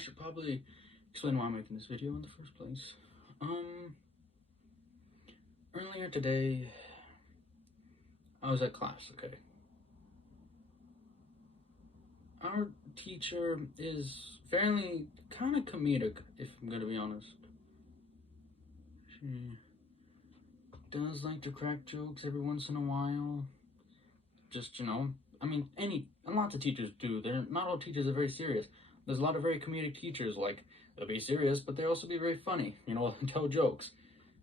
should probably explain why I'm making this video in the first place. Earlier today, I was at class, okay? Our teacher is fairly kind of comedic, if I'm gonna be honest. She does like to crack jokes every once in a while. Just, I mean, lots of teachers do. Not all teachers are very serious. There's a lot of very comedic teachers, like, they'll be serious, but they'll also be very funny, tell jokes,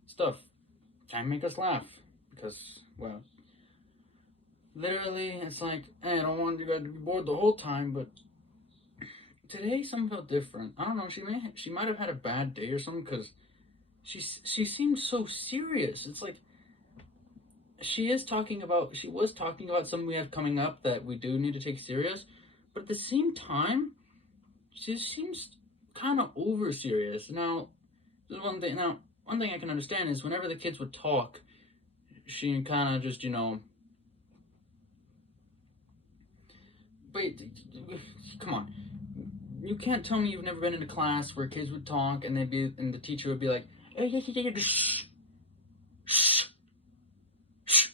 stuff, try and make us laugh, because, well, literally, it's like, hey, I don't want you guys to be bored the whole time, but today something felt different. I don't know, she might have had a bad day or something, because she seems so serious. It's like, she was talking about something we have coming up that we do need to take serious, but at the same time, she seems kind of over serious. Now, one thing I can understand is whenever the kids would talk, she kind of just, Wait, come on. You can't tell me you've never been in a class where kids would talk and the teacher would be like, shh, shh, shh.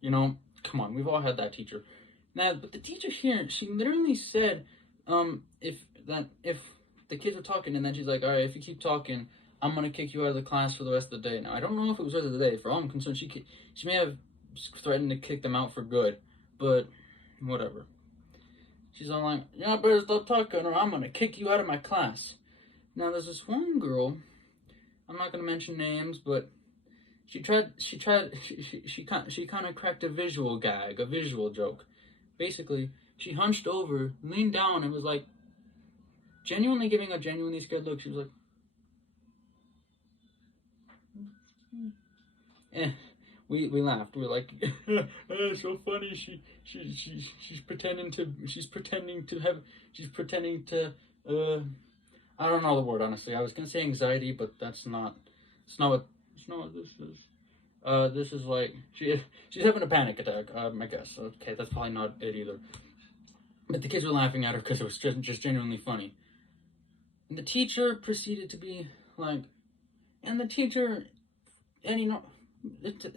Come on, we've all had that teacher. Now, but the teacher here, she literally said, if the kids were talking, and then she's like, all right, if you keep talking, I'm gonna kick you out of the class for the rest of the day. Now, I don't know if it was the rest of the day. For all I'm concerned, she may have threatened to kick them out for good, but whatever. She's all like, yeah, I better stop talking or I'm gonna kick you out of my class. Now, there's this one girl, I'm not gonna mention names, but she kind of cracked a visual gag, a visual joke. Basically, she hunched over, leaned down, and was like, genuinely giving a genuinely scared look. She was like, we laughed. We were like, it's so funny. She's pretending to I don't know the word, honestly. I was gonna say anxiety, but it's not what this is. This is like she's having a panic attack. I guess. Okay, that's probably not it either. But the kids were laughing at her because it was just genuinely funny. And the teacher proceeded to be like,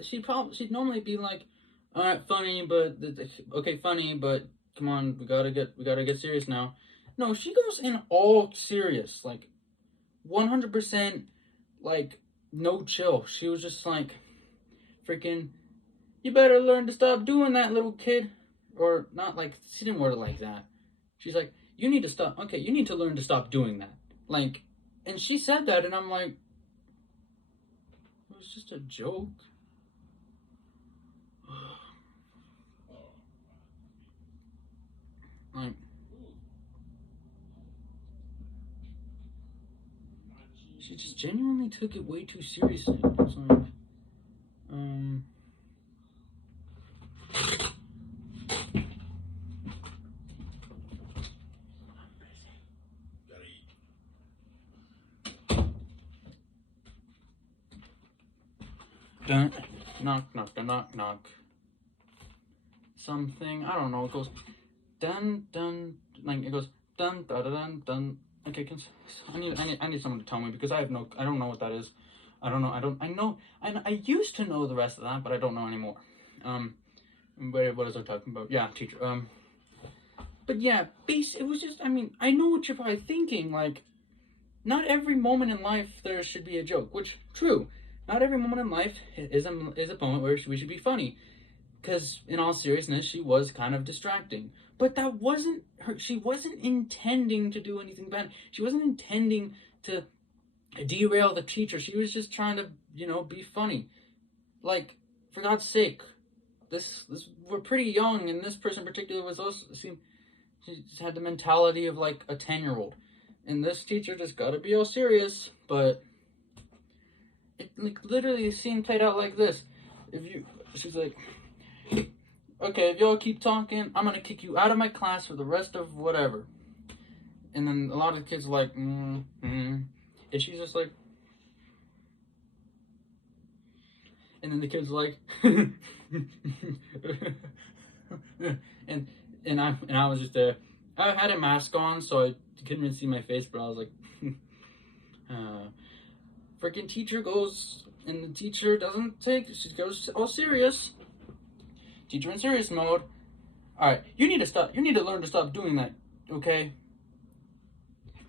she'd normally be like, all right, funny, but okay, funny, but come on, we gotta get serious now. No, she goes in all serious, like 100%, like no chill. She was just like, freaking, you better learn to stop doing that, little kid. Or not like, she didn't word it like that. She's like, you need to learn to stop doing that. Like, and she said that, and I'm like, it was just a joke. Like, she just genuinely took it way too seriously. It's like, dun, knock. Something, I don't know, it goes dun, like it goes dun, dun, dun, dun. Okay, I need someone to tell me because I don't know what that is. I used to know the rest of that, but I don't know anymore. What was I talking about? Yeah, teacher. But yeah, it was just, I know what you're probably thinking, like, not every moment in life there should be a joke, which, true, not every moment in life is a moment where we should be funny, because, in all seriousness, she was kind of distracting, but that wasn't her, she wasn't intending to do anything bad, she wasn't intending to derail the teacher, she was just trying to, be funny, like, for God's sake, we're pretty young, and this person in particular she had the mentality of like a 10-year-old, and this teacher just gotta be all serious. But it literally the scene played out like this. She's like, okay, if y'all keep talking, I'm gonna kick you out of my class for the rest of whatever. And then a lot of the kids are like, and she's just like, and then the kids like, and I was just there. I had a mask on, so I couldn't even see my face, but I was like, freaking teacher goes, and the teacher doesn't take, she goes all serious. Teacher in serious mode. Alright, you need to learn to stop doing that, okay?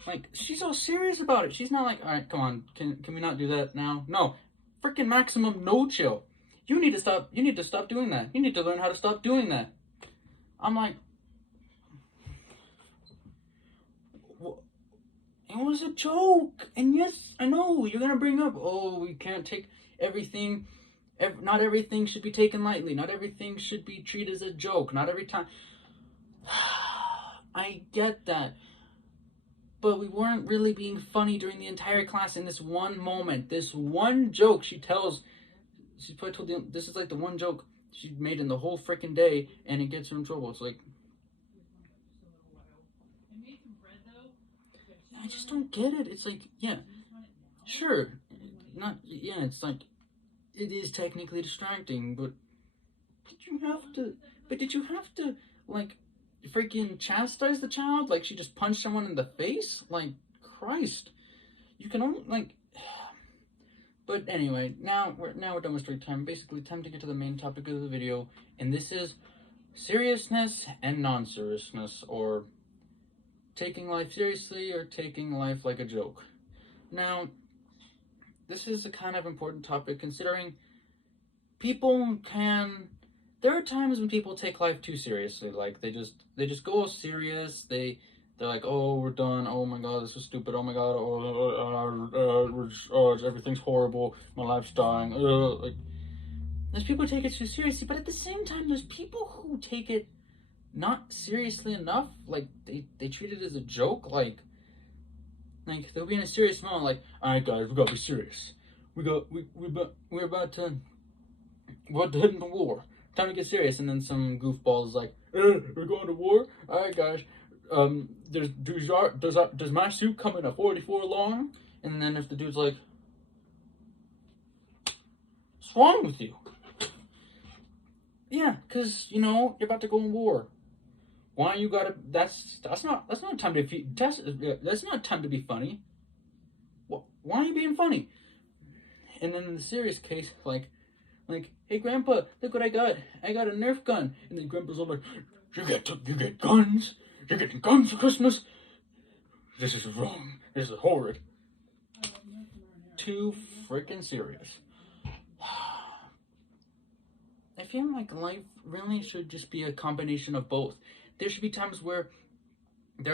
Like, she's all serious about it. She's not like, alright, come on, can we not do that now? No, freaking maximum no chill. You need to stop doing that. You need to learn how to stop doing that. I'm like, it was a joke. And yes, I know, you're gonna bring up, oh, we can't take everything, not everything should be taken lightly. Not everything should be treated as a joke. Not every time. I get that. But we weren't really being funny during the entire class in this one moment. This one joke she tells, she probably told the, this is like the one joke she made in the whole freaking day, and it gets her in trouble. It's like, I just don't get it. It's like, yeah, sure, not, yeah, it's like, it is technically distracting, but did you have to, like, freaking chastise the child? Like, she just punched someone in the face? Like, Christ. You can only, like, but anyway, now we're done with story time. Basically, time to get to the main topic of the video, and this is seriousness and non-seriousness, or taking life seriously or taking life like a joke. Now, this is a kind of important topic, considering there are times when people take life too seriously. Like, they just go serious. They're like, oh, we're done. Oh my God, this is stupid. Oh my God, everything's horrible. My life's dying. Like, there's people who take it too seriously, but at the same time, there's people who take it not seriously enough. Like, they treat it as a joke. Like they'll be in a serious moment. Like, all right, guys, we gotta be serious. We're about to head into war. Time to get serious. And then some goofball is like, we're going to war? All right, guys. Does my suit come in a 44 long? And then if the dude's like, what's wrong with you? Yeah, because, you know, you're about to go in war. Why you gotta, that's not time to that's not time to be funny. Why are you being funny? And then in the serious case, like, hey, Grandpa, look what I got. I got a Nerf gun. And then Grandpa's all like, you get guns? You're getting guns for Christmas? This is wrong. This is horrid. Too freaking serious. I feel like life really should just be a combination of both. There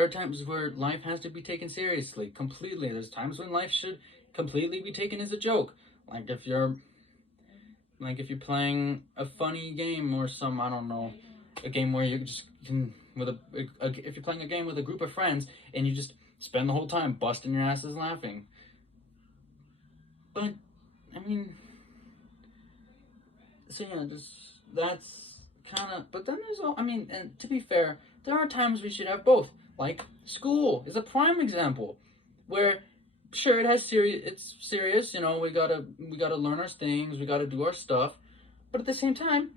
are times where life has to be taken seriously, completely. There's times when life should completely be taken as a joke. Like if you're playing a funny game or some, I don't know, a game where you just can, if you're playing a game with a group of friends and you just spend the whole time busting your asses laughing. But, I mean, so yeah, that's kind of, but then there's and to be fair, there are times we should have both. Like, school is a prime example, where, sure, it's serious, you know, we gotta learn our things, we gotta do our stuff, but at the same time,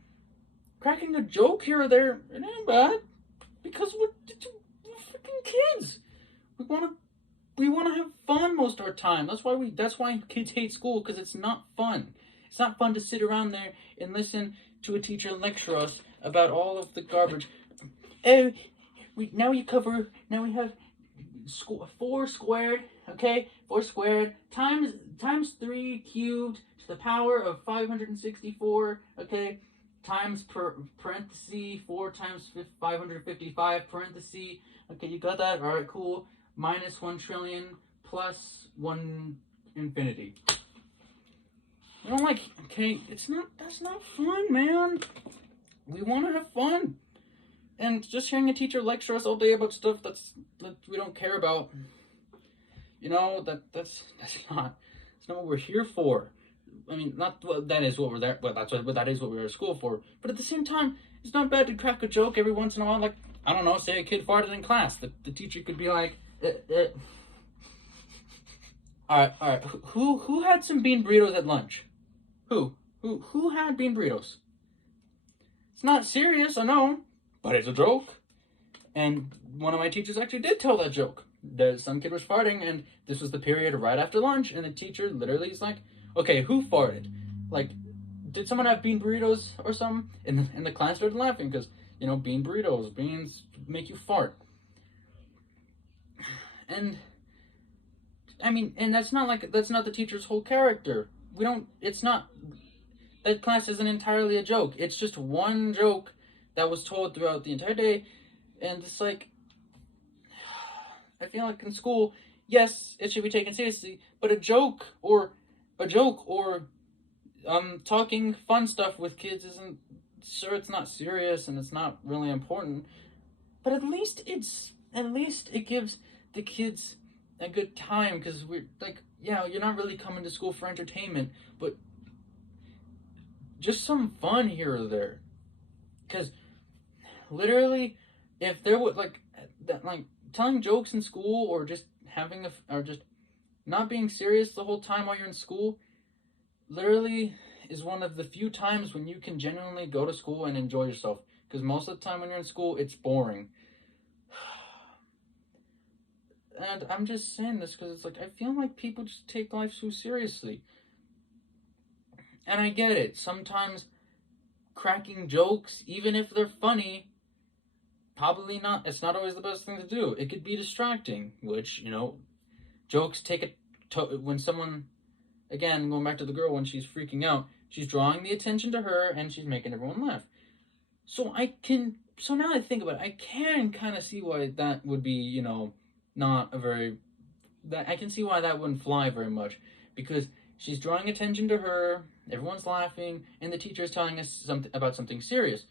cracking a joke here or there, it ain't bad, because we're freaking kids. We wanna have fun most of our time. That's why kids hate school, because it's not fun. It's not fun to sit around there and listen to a teacher lecture us about all of the garbage. Oh, we have 4 squared, okay? 4 squared times 3 cubed to the power of 564, okay? Times parenthesis 4 times 555 parenthesis. Okay, you got that? All right, cool. Minus 1 trillion plus 1 infinity. You know, like, okay, that's not fun, man. We want to have fun. And just hearing a teacher lecture us all day about stuff that we don't care about, you know, that's not what we're here for. I mean, that is what we're there, but that is what we're at school for. But at the same time, it's not bad to crack a joke every once in a while. Like, I don't know, say a kid farted in class. The teacher could be like, All right. Who had some bean burritos at lunch? Who had bean burritos? It's not serious, I know, but it's a joke. And one of my teachers actually did tell that joke. Some kid was farting, and this was the period right after lunch, and the teacher literally is like, okay, who farted? Like, did someone have bean burritos or something? And the class started laughing because, bean burritos, beans make you fart. And, and that's not the teacher's whole character. That class isn't entirely a joke. It's just one joke that was told throughout the entire day, and it's like, I feel like in school, yes, it should be taken seriously, but a joke or talking fun stuff with kids isn't, sure, it's not serious and it's not really important, but at least it gives the kids a good time, because we're like, yeah, you're not really coming to school for entertainment, but just some fun here or there. Because literally, if there would telling jokes in school, or just or just not being serious the whole time while you're in school, literally is one of the few times when you can genuinely go to school and enjoy yourself. Because most of the time when you're in school, it's boring. And I'm just saying this because it's like, I feel like people just take life so seriously. And I get it. Sometimes cracking jokes, even if they're funny, it's not always the best thing to do. It could be distracting, which, jokes when someone, again, going back to the girl, when she's freaking out, she's drawing the attention to her and she's making everyone laugh. So now that I think about it, I can kind of see why that would be, I can see why that wouldn't fly very much, because she's drawing attention to her, everyone's laughing, and the teacher is telling us something serious.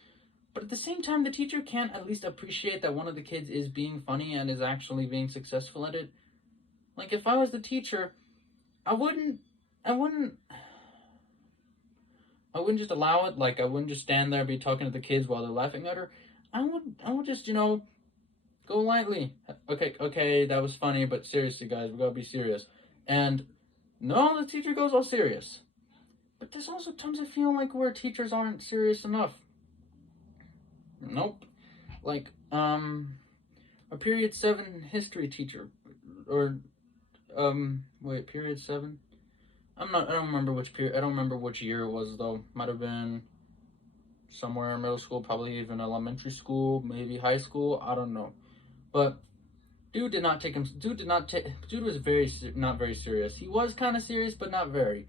But at the same time, the teacher can't at least appreciate that one of the kids is being funny and is actually being successful at it. Like, if I was the teacher, I wouldn't just allow it. Like, I wouldn't just stand there and be talking to the kids while they're laughing at her. I would just, go lightly. Okay, that was funny, but seriously, guys, we gotta be serious. And no, the teacher goes all serious. But there's also times I feel like where teachers aren't serious enough. Nope. Like, a period 7 history teacher, or, period 7? I don't remember which period, I don't remember which year it was, though. Might have been somewhere in middle school, probably even elementary school, maybe high school, I don't know. But dude was not very serious. He was kind of serious, but not very.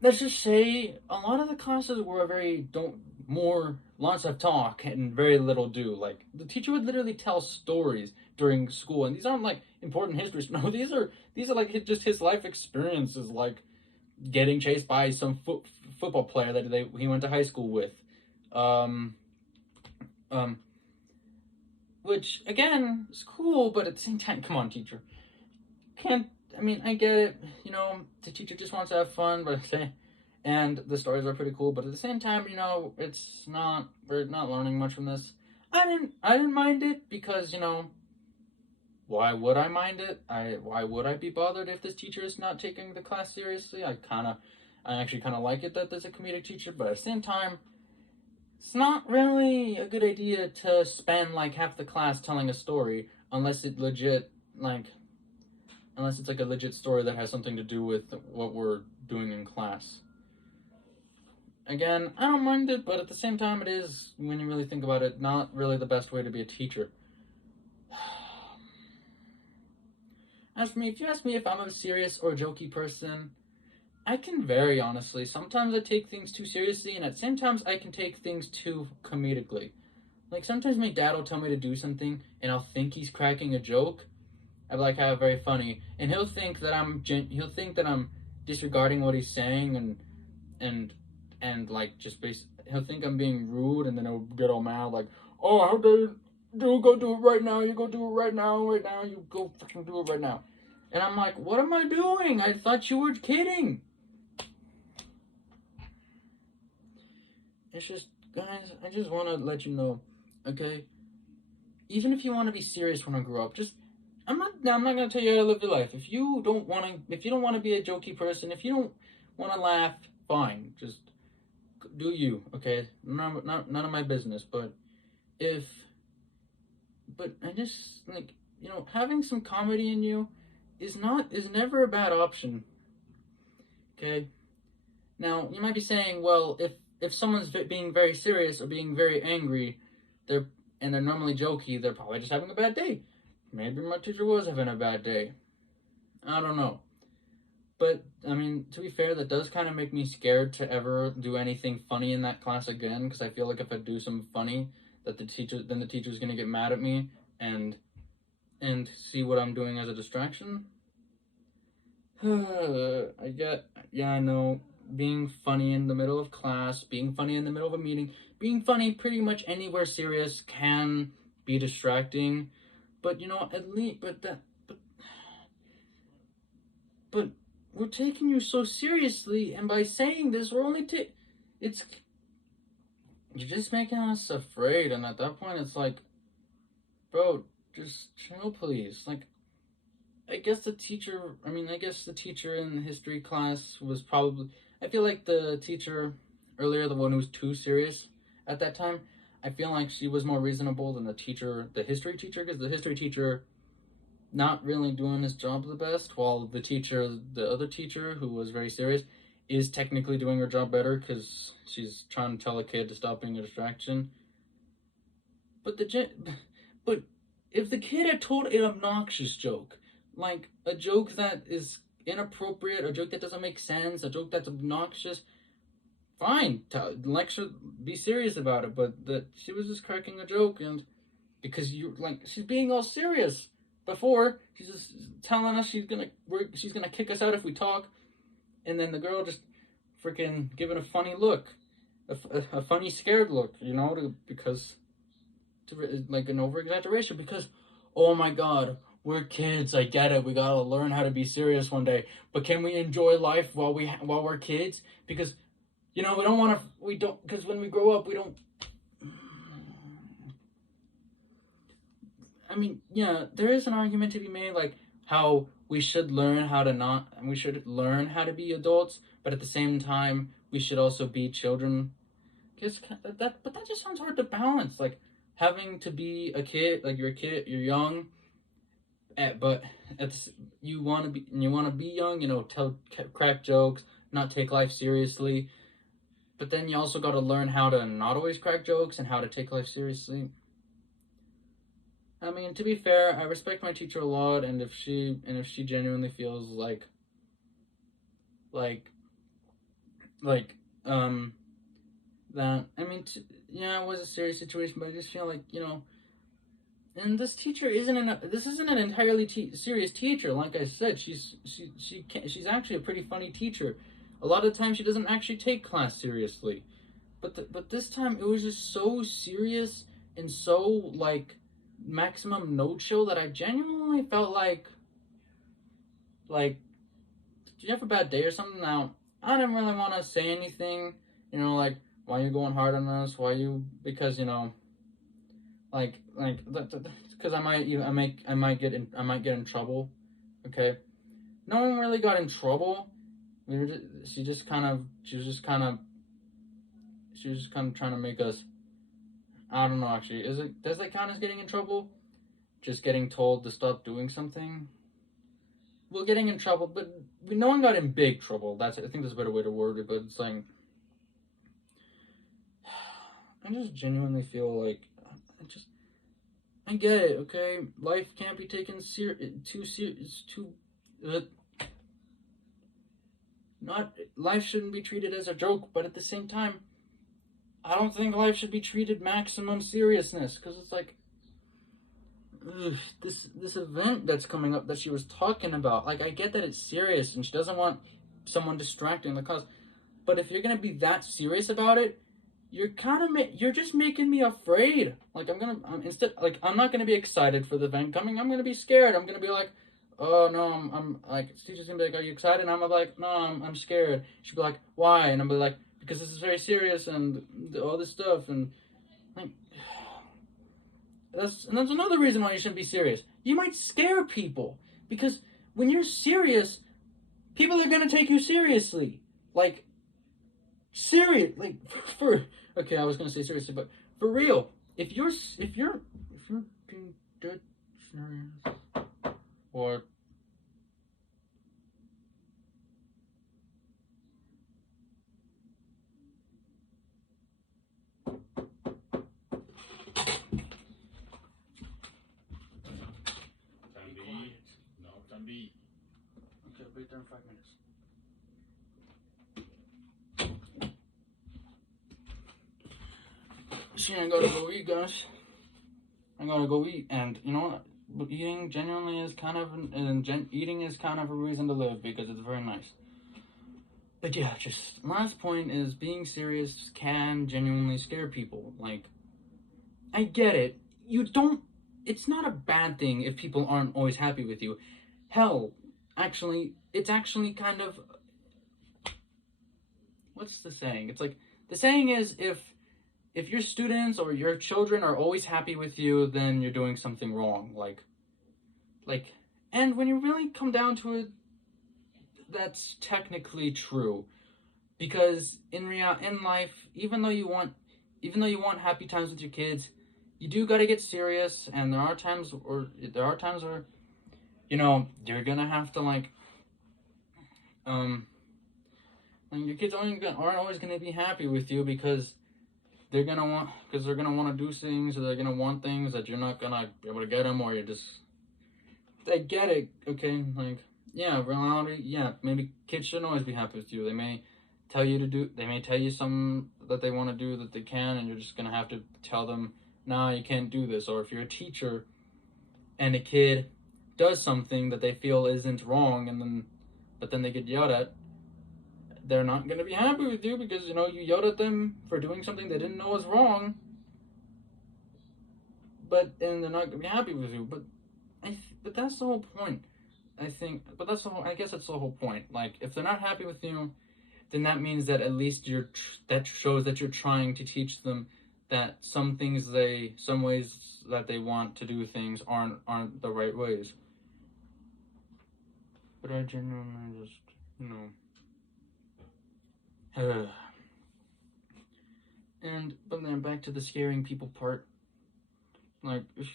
Let's just say a lot of the classes were lots of talk and very little do. Like, the teacher would literally tell stories during school, and these aren't like important histories. No, these are like just his life experiences, like getting chased by some football player that he went to high school with, which again is cool, but at the same time, come on, teacher, I get it. The teacher just wants to have fun, and the stories are pretty cool, but at the same time, we're not learning much from this. I didn't mind it because, why would I mind it? Why would I be bothered if this teacher is not taking the class seriously? I actually kind of like it that there's a comedic teacher, but at the same time, it's not really a good idea to spend like half the class telling a story unless it's like a legit story that has something to do with what we're doing in class. Again, I don't mind it, but at the same time, it is, when you really think about it, not really the best way to be a teacher. As for me, if you ask me if I'm a serious or jokey person, I can vary, honestly. Sometimes I take things too seriously, and at same times I can take things too comedically. Like, sometimes my dad will tell me to do something, and I'll think he's cracking a joke. I'd like, how very funny, and he'll think that I'm disregarding what he's saying, and like he'll think I'm being rude, and then he'll get all mad, like, oh, how dare you go do it right now? You go do it right now, you go fucking do it right now. And I'm like, what am I doing? I thought you were kidding. It's just, guys, I just want to let you know, okay? Even if you want to be serious when I grow up, I'm not gonna tell you how to live your life. If you don't want to be a jokey person, if you don't want to laugh, fine. Just do you, okay? None of my business. But if but I just, like, having some comedy in you is never a bad option. Okay? Now, you might be saying, well, if someone's being very serious or being very angry, they're normally jokey, they're probably just having a bad day. Maybe my teacher was having a bad day. I don't know. But, I mean, to be fair, that does kind of make me scared to ever do anything funny in that class again, because I feel like if I do something funny, that the teacher's going to get mad at me and see what I'm doing as a distraction. I know, being funny in the middle of class, being funny in the middle of a meeting, being funny pretty much anywhere serious can be distracting. But, at least, but we're taking you so seriously, and by saying this, we're only you're just making us afraid, and at that point, it's like, bro, just chill, please. Like, I guess the teacher in the history class was probably, I feel like the teacher earlier, the one who was too serious at that time, I feel like she was more reasonable than the history teacher, because the history teacher not really doing his job the best, while the other teacher, who was very serious, is technically doing her job better because she's trying to tell a kid to stop being a distraction. But but if the kid had told an obnoxious joke, like a joke that is inappropriate, a joke that doesn't make sense, a joke that's obnoxious, fine, lecture, be serious about it. But that she was just cracking a joke, and because she's being all serious. Before, she's just telling us she's gonna kick us out if we talk, and then the girl just freaking giving a funny look, a funny scared look, because like an over exaggeration. Because, oh my God, we're kids. I get it. We gotta learn how to be serious one day. But can we enjoy life while we're kids? Because, because when we grow up, we don't. I mean, yeah, there is an argument to be made, like how we should learn how to be adults, but at the same time, we should also be children. But that just sounds hard to balance. Like having to be a kid, like you're a kid, you're young, but you want to be young, crack jokes, not take life seriously. But then you also got to learn how to not always crack jokes and how to take life seriously. I mean, to be fair, I respect my teacher a lot, and if she genuinely feels like that, I mean, it was a serious situation, but I just feel like, and this teacher isn't an entirely serious teacher. Like I said, she's actually a pretty funny teacher. A lot of the time, she doesn't actually take class seriously, but this time it was just so serious and so like maximum no chill that I genuinely felt like did you have a bad day or something? Now, I didn't really want to say anything, like, why are you going hard on us? Because, because I might get in trouble. Okay. No one really got in trouble. She was just kind of trying to make us, I don't know, actually. Does that count as getting in trouble? Just getting told to stop doing something? Well, getting in trouble, but no one got in big trouble. I think there's a better way to word it, but it's like, I just genuinely feel like, I get it, okay? Life can't be taken too serious, life shouldn't be treated as a joke, but at the same time, I don't think life should be treated maximum seriousness, because it's like, this event that's coming up that she was talking about, like, I get that it's serious and she doesn't want someone distracting the cause, but if you're gonna be that serious about it, you're just making me afraid. Like, I'm not gonna be excited for the event coming. I'm gonna be scared. I'm gonna be like, oh no, I'm like, teacher's gonna be like, are you excited? And I'm like, no, I'm scared. She'll be like, why? And I'm like, because this is very serious and all this stuff, and like, that's another reason why you shouldn't be serious. You might scare people, because when you're serious, people are gonna take you seriously. Like, serious, like, okay, I was gonna say seriously, but for real, if you're being serious? Or Time to eat. No, time to eat. okay, I'll be there in 5 minutes. See, I gotta go eat, guys. I gotta go eat, and you know what? Eating genuinely is kind of eating is kind of a reason to live because it's very nice. But yeah, just last point is being serious can genuinely scare people. Like, I get it. You don't. It's not a bad thing if people aren't always happy with you. Hell, actually, it's actually kind of. What's the saying? It's like the saying is if your students or your children are always happy with you, then you're doing something wrong. Like, and when you really come down to it, that's technically true, because in life, even though you want happy times with your kids, you do got to get serious, and there are times where you're gonna have to and your kids aren't always gonna be happy with you because they're gonna want to do things, or they're gonna want things that you're not gonna be able to get them, or you're just. I get it, okay? Like, yeah, reality, yeah, maybe kids shouldn't always be happy with you. They may tell you something that they want to do that they can, and you're just gonna have to tell them, nah, you can't do this. Or if you're a teacher and a kid does something that they feel isn't wrong, but then they get yelled at, they're not gonna be happy with you because you yelled at them for doing something they didn't know was wrong. And they're not gonna be happy with you. But that's the whole point. I guess that's the whole point. Like, if they're not happy with you, then that means that at least that shows that you're trying to teach them that some ways that they want to do things aren't the right ways. But I genuinely just, but then back to the scaring people part. Like, but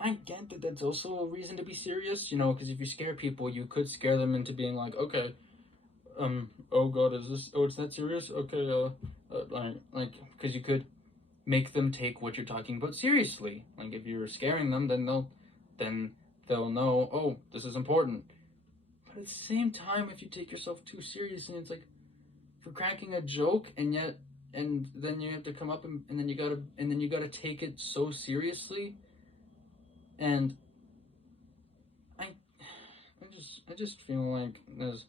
I get that that's also a reason to be serious, because if you scare people, you could scare them into being like, okay, oh god, it's that serious? Okay, because you could make them take what you're talking about seriously. Like, if you're scaring them, then they'll know, oh, this is important. But at the same time, if you take yourself too seriously, it's like, for cracking a joke, and then you have to come up and then you gotta take it so seriously. And I just feel like there's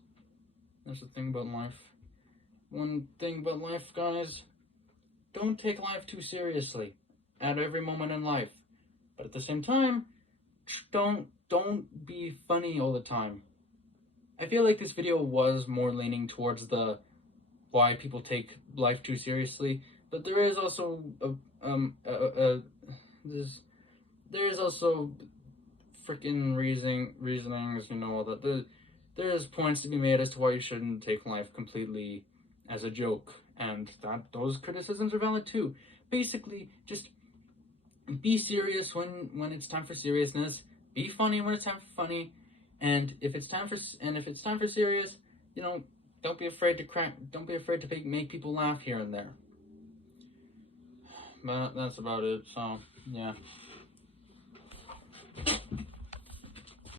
a thing about life. One thing about life, guys, don't take life too seriously at every moment in life. But at the same time, don't be funny all the time. I feel like this video was more leaning towards the why people take life too seriously, but there is also there is also freaking reasonings, that there is points to be made as to why you shouldn't take life completely as a joke, and that those criticisms are valid too. Basically, just be serious when it's time for seriousness. Be funny when it's time for funny, and if it's time for serious, don't be afraid to crack. Don't be afraid to make people laugh here and there. But that's about it. So yeah.